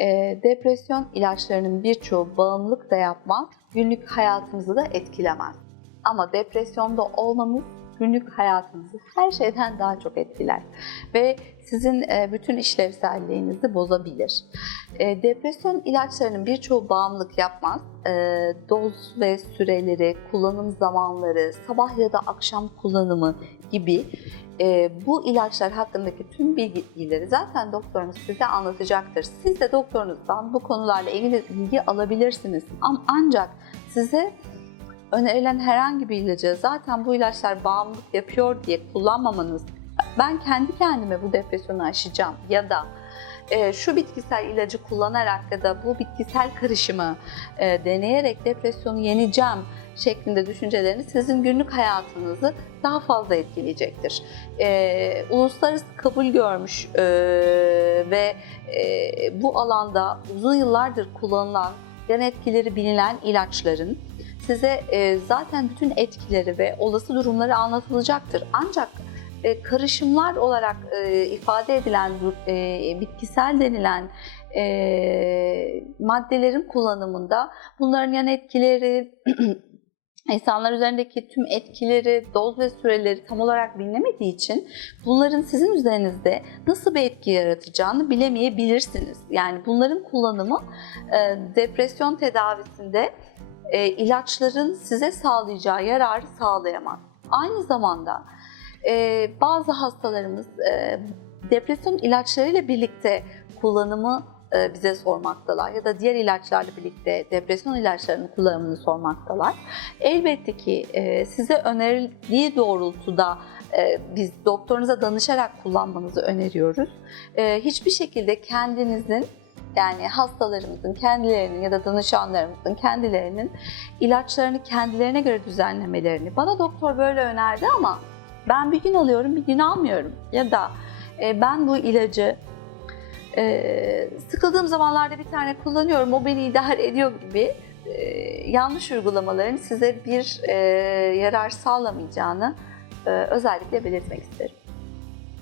Ee, depresyon ilaçlarının birçoğu bağımlılık da yapmaz, günlük hayatımızı da etkilemez. Ama depresyonda olmanız günlük hayatınızı her şeyden daha çok etkiler ve sizin e, bütün işlevselliğinizi bozabilir. E, Depresyon ilaçlarının birçoğu bağımlılık yapmaz. E, Doz ve süreleri, kullanım zamanları, sabah ya da akşam kullanımı gibi bu ilaçlar hakkındaki tüm bilgileri zaten doktorunuz size anlatacaktır. Siz de doktorunuzdan bu konularla ilgili bilgi alabilirsiniz. Ancak size önerilen herhangi bir ilacı zaten bu ilaçlar bağımlılık yapıyor diye kullanmamanız, ben kendi kendime bu depresyonu aşacağım ya da e, şu bitkisel ilacı kullanarak ya da bu bitkisel karışımı e, deneyerek depresyonu yeneceğim şeklinde düşünceleriniz sizin günlük hayatınızı daha fazla etkileyecektir. E, uluslararası kabul görmüş e, ve e, bu alanda uzun yıllardır kullanılan yan etkileri bilinen ilaçların size e, zaten bütün etkileri ve olası durumları anlatılacaktır. Ancak e, karışımlar olarak e, ifade edilen bitkisel denilen maddelerin kullanımında bunların yan etkileri, insanlar üzerindeki tüm etkileri, doz ve süreleri tam olarak bilinemediği için bunların sizin üzerinizde nasıl bir etki yaratacağını bilemeyebilirsiniz. Yani bunların kullanımı depresyon tedavisinde e, ilaçların size sağlayacağı yararı sağlayamaz. Aynı zamanda e, bazı hastalarımız e, depresyon ilaçlarıyla birlikte kullanımı e, bize sormaktalar ya da diğer ilaçlarla birlikte depresyon ilaçlarının kullanımını sormaktalar. Elbette ki e, size önerildiği doğrultuda e, biz doktorunuza danışarak kullanmanızı öneriyoruz. E, hiçbir şekilde kendinizin yani hastalarımızın kendilerinin ya da danışanlarımızın kendilerinin ilaçlarını kendilerine göre düzenlemelerini bana doktor böyle önerdi ama ben bir gün alıyorum bir gün almıyorum ya da e, ben bu ilacı e, sıkıldığım zamanlarda bir tane kullanıyorum o beni idare ediyor gibi e, yanlış uygulamaların size bir e, yarar sağlamayacağını e, özellikle belirtmek isterim.